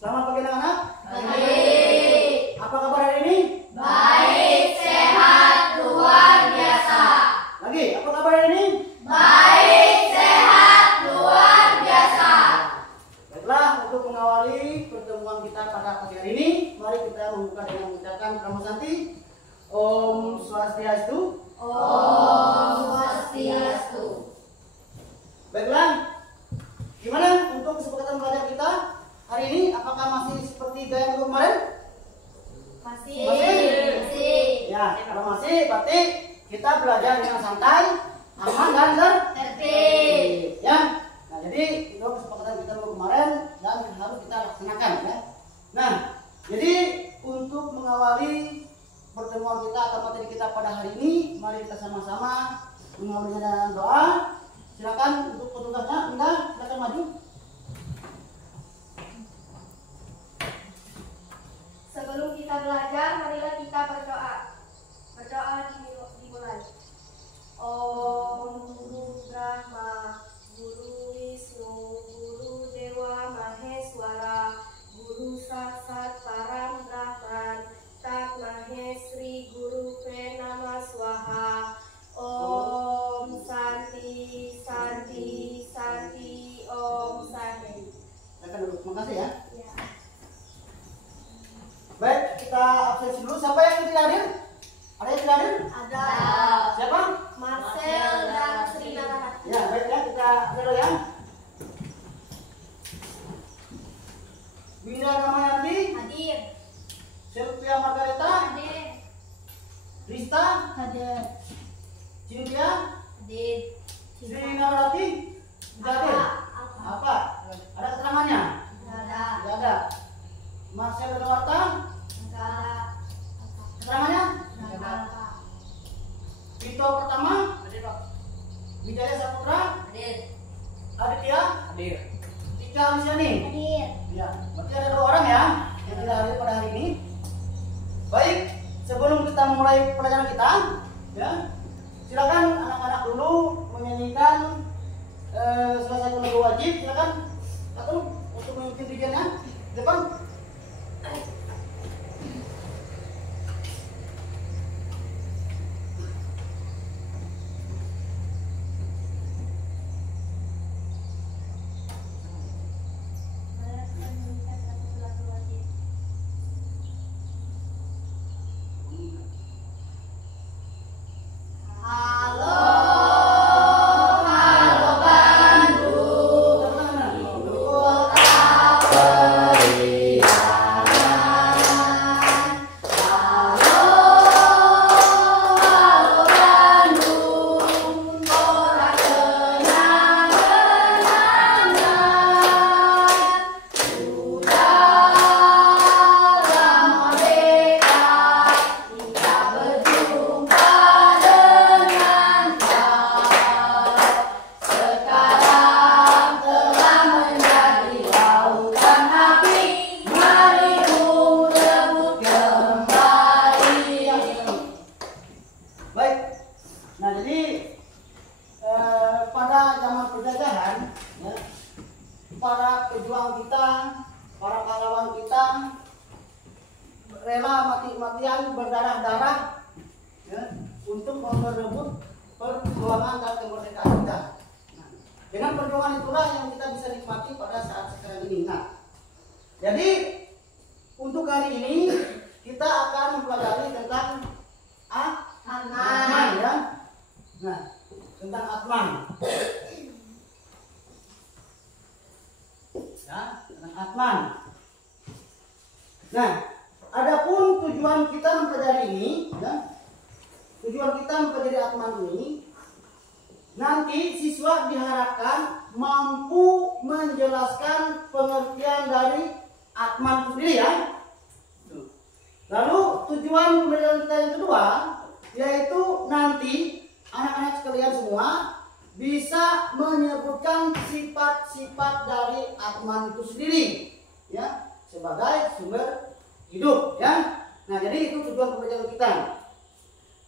Selamat pagi anak-anak. Baik. Apa kabar hari ini? Baik, sehat, luar biasa. Lagi, apa kabar hari ini? Baik, sehat, luar biasa. Baiklah, untuk mengawali pertemuan kita pada pagi hari ini, mari kita membuka dengan mengucapkan Namo Santi. Om Swastiastu. Om Swastiastu. Baiklah, gimana untuk kesepakatan belajar kita hari ini? Apakah masih seperti gaya minggu kemarin? Masih. Ya, kalau masih berarti kita belajar dengan santai, aman dan Tertib. ya. Nah, jadi itu kesepakatan kita minggu kemarin dan harus kita laksanakan ya. Nah, jadi untuk mengawali pertemuan kita atau materi kita pada hari ini, mari kita sama-sama mengawalinya dengan doa. Silakan untuk petugasnya, Indah, silakan maju. Sebelum kita belajar, marilah kita berdoa. Berdoa dimulai. Om Guru Brahma, Guru Wisnu, Guru Dewa Maheswara, Guru Saksat Param Brahman, Tat Mahesri Guru Pranama Swaha. Om Santi, Santi, Santi, Om Santi. Silakan dulu. Terima kasih ya. Ya. Baik, kita absensi dulu. Siapa yang tidak hadir? Ada yang tidak hadir? Ada Siapa? Marcel dan Sri Narana. Ya, baik ya, kita dulu ya. Winda Ramayati, Hadir. Sylvia Margareta, Hadir. Rista, Hadir. Cynthia, Hadir. Sri Narati, tidak hadir. Apa? Ada keterangannya? Ada. Tidak ada. Marcel Danuarta, Ada. keterangannya? Ada. Vito Pertama, Wijaya Saputra, Hadir. Aditya, Hadir. Tika Alisyani. Hadir. Ya, berarti ada 2 orang ya yang tidak hadir pada hari ini. Baik, sebelum kita mulai pelajaran kita, ya, silakan anak-anak dulu menyanyikan salah satu lagu wajib. Silakan, satu untuk mengikuti dirinya. Depan. Mati-matian berdarah-darah ya, untuk merebut perjuangan dan kemerdekaan kita. Nah, dengan perjuangan itulah yang kita bisa nikmati pada saat sekarang ini. Nah, jadi untuk hari ini kita akan mempelajari tentang Atman ya. Nah, tentang Atman. Ya, tentang Atman. Nah, adapun tujuan kita mempelajari ini, ya, tujuan kita mempelajari Atman ini, nanti siswa diharapkan mampu menjelaskan pengertian dari Atman itu sendiri ya. Lalu tujuan pembelajaran kita yang kedua, yaitu nanti anak-anak sekalian semua bisa menyebutkan sifat-sifat dari Atman itu sendiri, ya, sebagai sumber hidup ya. Nah, jadi itu tujuan pembelajaran kita.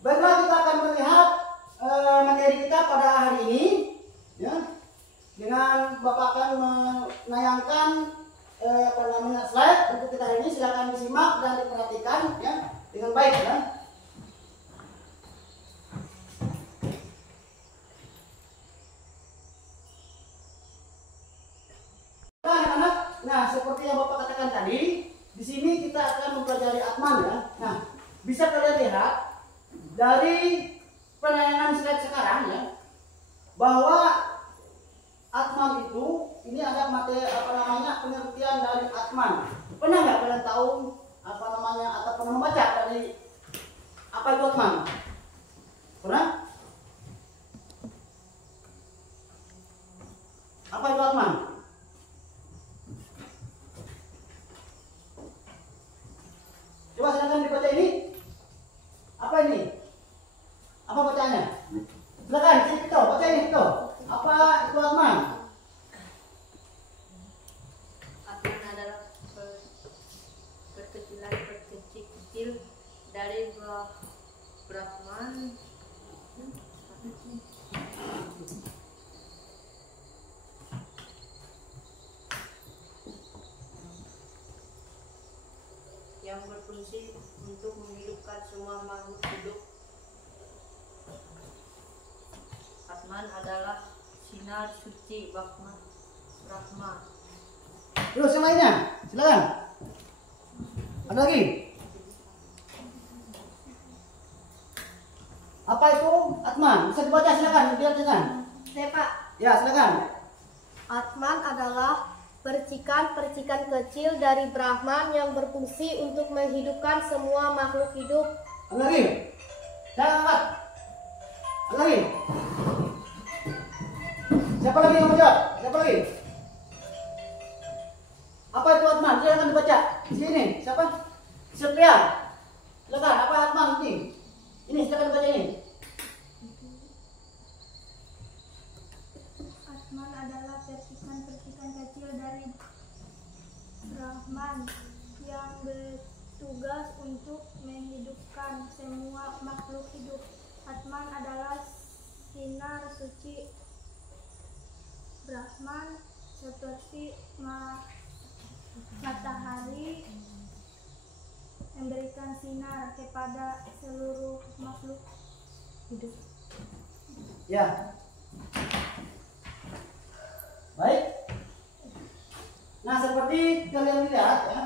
Baiklah, kita akan melihat materi kita pada hari ini ya. Dengan Bapak akan menayangkan slide seperti yang Bapak katakan tadi, di sini kita akan mempelajari Atman ya. Nah, bisa kalian lihat dari penayangan slide sekarang ya, bahwa Atman itu ini ada materi pengertian dari Atman. Pernah nggak kalian tahu atau pernah membaca dari apa itu Atman? Pernah? Apa itu Atman? Coba silakan dibaca ini. Apa ini? Apa bacanya? Silakan, itu baca ini itu. Apa itu Atman? Atman adalah perkecilan kecil dari Brahman yang berfungsi untuk menghidupkan semua makhluk hidup. Atman adalah sinar suci Brahma. Terus yang lainnya, silakan. Ada lagi? Apa itu Atman? Bisa dibaca silakan, silakan. Saya Pak. Ya, silakan. Atman adalah percikan-percikan kecil dari Brahman yang berfungsi untuk menghidupkan semua makhluk hidup. Ada lagi? Saya angkat. Ada lagi? Siapa lagi yang mau jawab? Siapa lagi? Apa itu Atman? Silakan dibaca. Sini, siapa? Setia. Silakan, apa Atman ini? Ini silakan dibaca ini. Atman adalah percikan-percikan kecil dari Brahman yang bertugas untuk menghidupkan semua makhluk hidup. Atman adalah sinar suci Brahman seperti matahari memberikan sinar kepada seluruh makhluk hidup. Ya. Baik. Nah, seperti kalian lihat ya,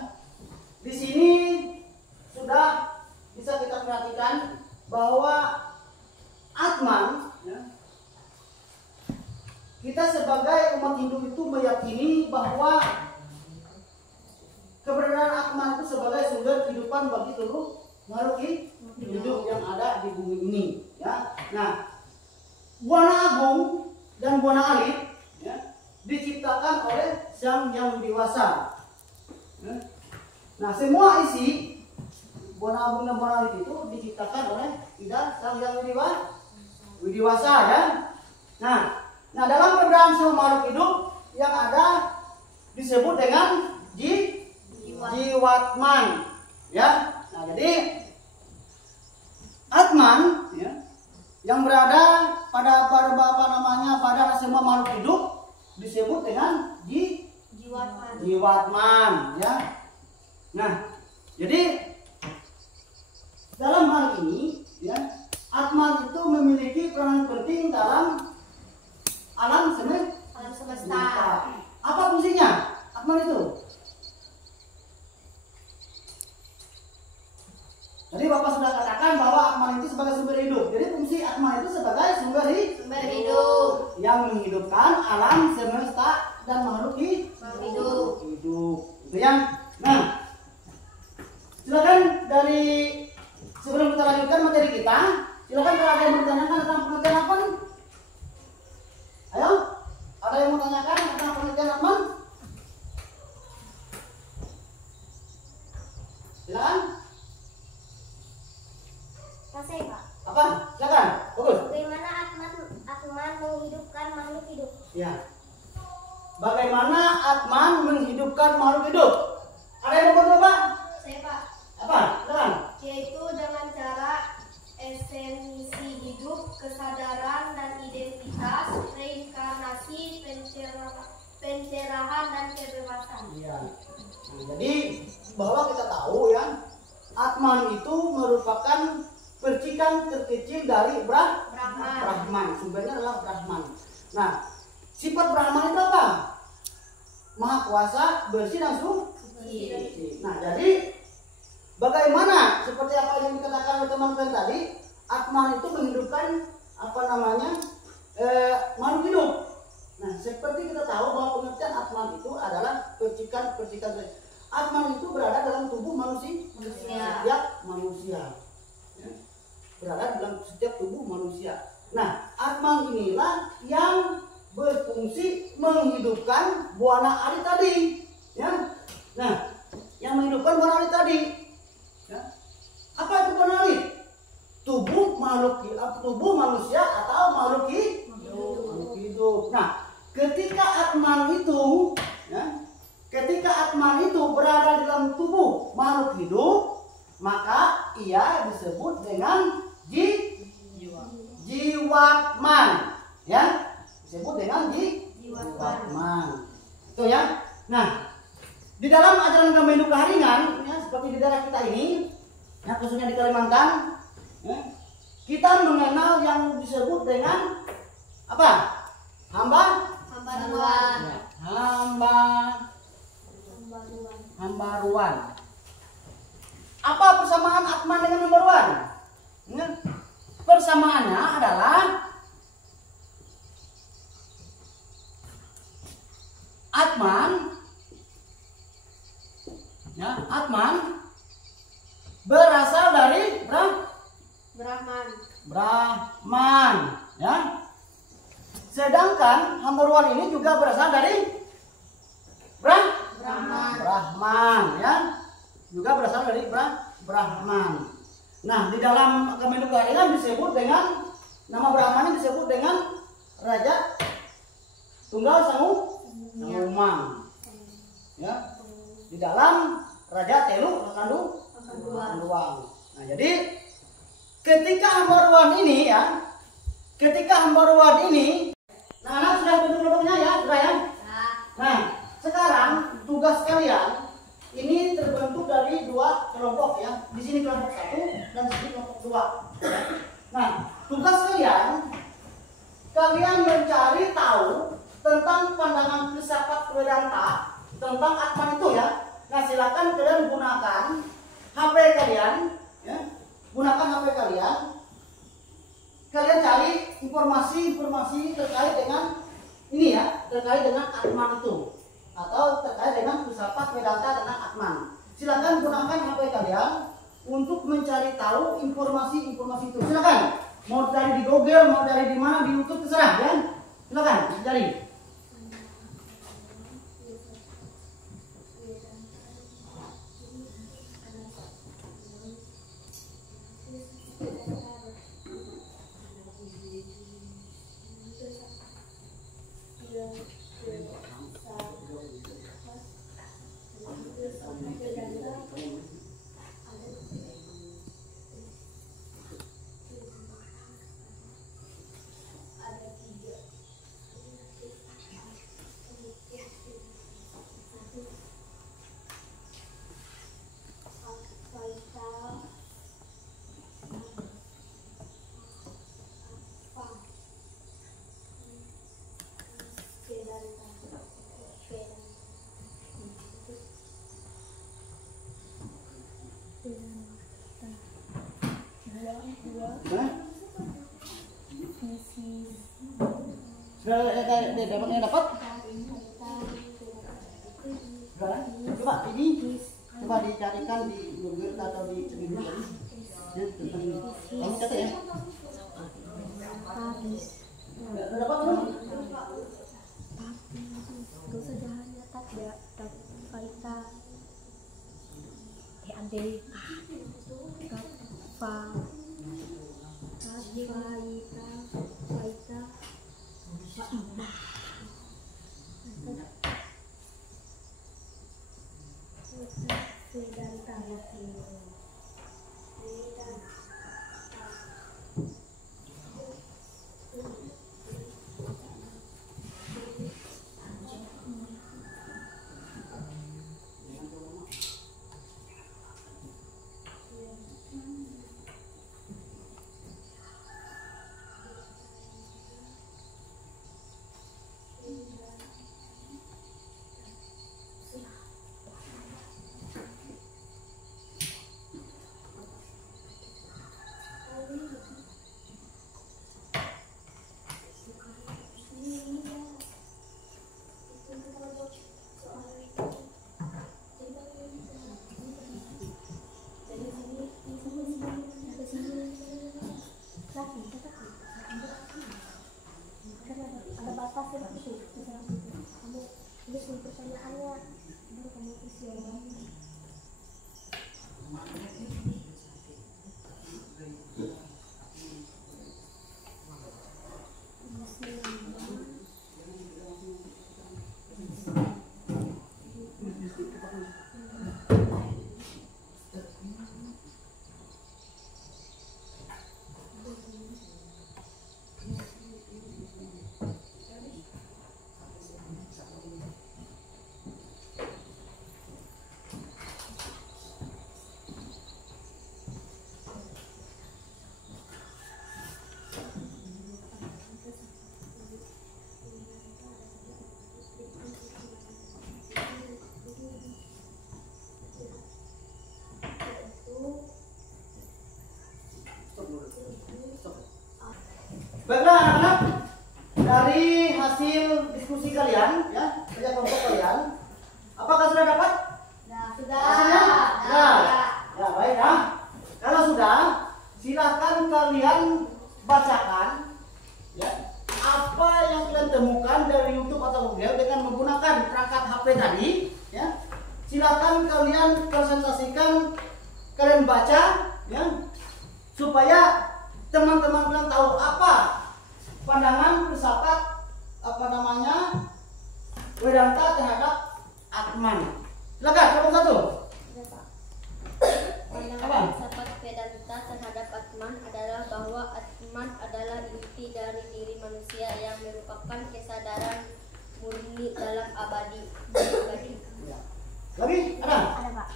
di sini sudah bisa kita perhatikan bahwa Atman ya, kita sebagai umat Hindu itu meyakini bahwa keberadaan Atman itu sebagai sumber kehidupan bagi seluruh makhluk hidup yang ada di bumi ini ya. Nah, Buana Agung dan Buana Alit ya, diciptakan oleh Sang Yang Widiwasa. Nah, semua isi Buana Agung dan Buana Alit itu diciptakan oleh Sang Yang Widiwasa ya. Nah, dalam keberadaan semua makhluk hidup yang ada disebut dengan Jiwatman ya. Nah, jadi Atman ya, yang berada pada semua makhluk hidup disebut dengan Jiwatman ya. Nah, jadi dalam hal ini ya, Atman itu memiliki peran penting dalam alam semesta. Apa fungsinya Atman itu? Jadi Bapak sudah katakan bahwa Atman itu sebagai sumber hidup. Jadi fungsi Atman itu sebagai sumber hidup yang menghidupkan alam semesta dan makhluk hidup. Itu yang. Nah, silakan dari sebelum kita lanjutkan materi kita, silakan kalau ada yang bertanyakan tentang pengertian Atman. Ayo, ada yang mau tanyakan tentang pengertian Atman? Silakan. Saya Pak. Apa? Silakan. Bagus. Bagaimana Atman menghidupkan makhluk hidup? Ya. Bagaimana Atman menghidupkan makhluk hidup? Ada yang mau coba? Saya Pak. Apa? Silakan. Yaitu dengan cara esensi hidup, kesadaran dan identitas, reinkarnasi, pencerahan dan kebebasan. Iya. Nah, jadi bahwa kita tahu ya, Atman itu merupakan percikan terkecil dari Brahman. Sumbernya adalah Brahman. Nah, sifat Brahman itu apa? Maha Kuasa, bersih dan suci. Nah, jadi bagaimana seperti apa yang dikatakan oleh teman-teman tadi, Atman itu menghidupkan makhluk hidup. Nah, seperti kita tahu bahwa pengertian Atman itu adalah percikan-percikan. Atman itu berada dalam tubuh manusia. Setiap manusia. Ya. Berada dalam setiap tubuh manusia. Nah, Atman inilah yang berfungsi menghidupkan buana ari tadi. Ya. Nah, yang menghidupkan buana ari tadi. Ya. Apa itu buana ari? Tubuh manusia atau makhluk hidup. Nah, ketika Atman itu, ya, berada dalam tubuh makhluk hidup, maka ia disebut dengan jiwatman, ya, disebut dengan jiwatman. Itu ya. Nah, di dalam ajaran agama Hindu Kaharingan, ya, seperti di daerah kita ini, ya, khususnya di Kalimantan, ya, kita mengenal yang disebut dengan apa? Hambaruan. Ya, hambaruan. Apa persamaan Atman dengan hambaruan? Ya, persamaannya adalah Atman berasal dari Brahman, ya. Sedangkan hambaruan ini juga berasal dari Brahman, ya. Juga berasal dari Brahman. Nah, di dalam agama Hindu Kaharingan disebut dengan nama Brahman disebut dengan Raja Tunggal Sangumang. Ya. Di dalam Raja Telu Kanduang. Nah, jadi ketika hambaruan ini, nah, anak sudah bentuk kelompoknya ya, sudah ya. Nah, sekarang tugas kalian ini terbentuk dari dua kelompok ya. Di sini kelompok 1 dan di sini kelompok 2. Nah, tugas kalian mencari tahu tentang pandangan filsafat Vedanta tentang Atman itu ya. Nah, silakan kalian gunakan HP kalian, ya. Gunakan HP kalian. Kalian cari informasi terkait dengan ini ya, terkait dengan Atman itu atau terkait dengan filsafat Vedanta tentang Atman. Silakan gunakan HP kalian untuk mencari tahu informasi itu. Silakan. Mau cari di Google, mau cari di mana, di YouTube terserah ya. Silakan cari. Sudah dapat? Coba ini coba dicarikan di Google atau di ini ya, tentang kamu catat ya. Sudah dapat belum? hasil diskusi kalian, ya, kerja kelompok kalian, apakah sudah dapat? Hasilnya? Ya, baik ya. Kalau sudah, silakan kalian bacakan, ya, apa yang kalian temukan dari YouTube atau Google dengan menggunakan perangkat HP tadi, ya. Silakan kalian presentasikan, kalian baca, ya, supaya teman-teman kalian tahu apa pandangan filsafat Vedanta terhadap Atman. Silakan, kelompok satu. Pandangan filsafat Vedanta terhadap Atman adalah bahwa Atman adalah inti dari diri manusia yang merupakan kesadaran murni dalam abadi. Ya. Lagi ada? Ada Pak.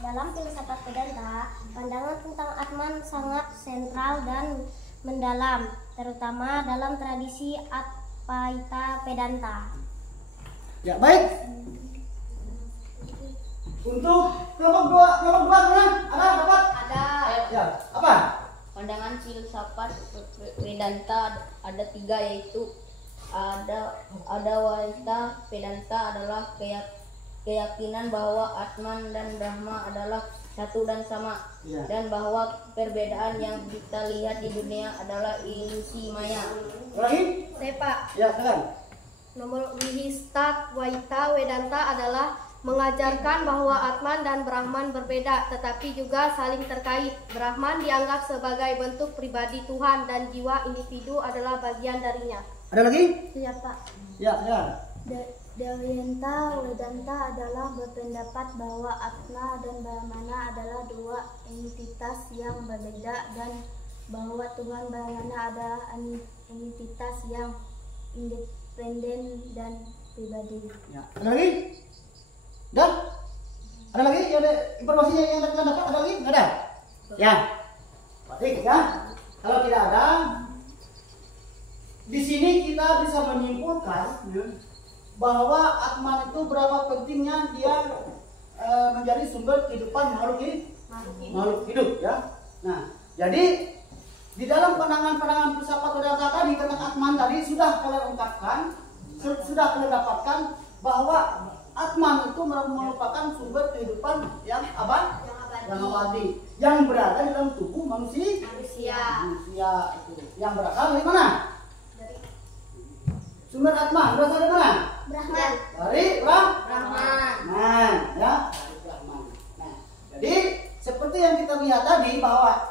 Dalam filsafat Vedanta, pandangan tentang Atman sangat sentral dan mendalam, terutama dalam tradisi Advaita Vedanta. Ya, baik. Untuk kelompok dua mana? Ada dapat? Ada. Ya, apa? Pandangan filsafat Vedanta ada 3, yaitu ada Advaita Vedanta adalah keyakinan bahwa Atman dan Brahma adalah satu dan sama, Ya. dan bahwa perbedaan yang kita lihat di dunia adalah ilusi maya. Lagi? Saya Pak, Ya, silakan. nomor Wihista Waita Vedanta adalah mengajarkan bahwa Atman dan Brahman berbeda tetapi juga saling terkait. Brahman dianggap sebagai bentuk pribadi Tuhan dan jiwa individu adalah bagian darinya. Ada lagi? Iya Pak. Ya, ya. Dewanta Vedanta adalah berpendapat bahwa Atma dan Brahmana adalah dua entitas yang berbeda dan bahwa Tuhan Brahmana adalah entitas yang independen dan pribadi. Ya. Ada lagi? Dah? Ada lagi? Ya, ada informasinya yang kalian dapat? Ada lagi? Nggak ada? Ya. Baik ya. Kalau tidak ada, di sini kita bisa menyimpulkan ya, bahwa Atman itu berapa pentingnya dia menjadi sumber kehidupan makhluk hidup ya. Nah, jadi di dalam pandangan filsafat Vedanta tadi tentang Atman tadi sudah kalian ungkapkan, sudah kalian dapatkan bahwa Atman itu merupakan sumber kehidupan yang abadi, yang berada di dalam tubuh manusia itu, yang berasal dari mana? Sumber Atman berasal dari mana? Brahman. Dari Brahman. Nah, ya, dari Brahman. Nah, jadi seperti yang kita lihat tadi bahwa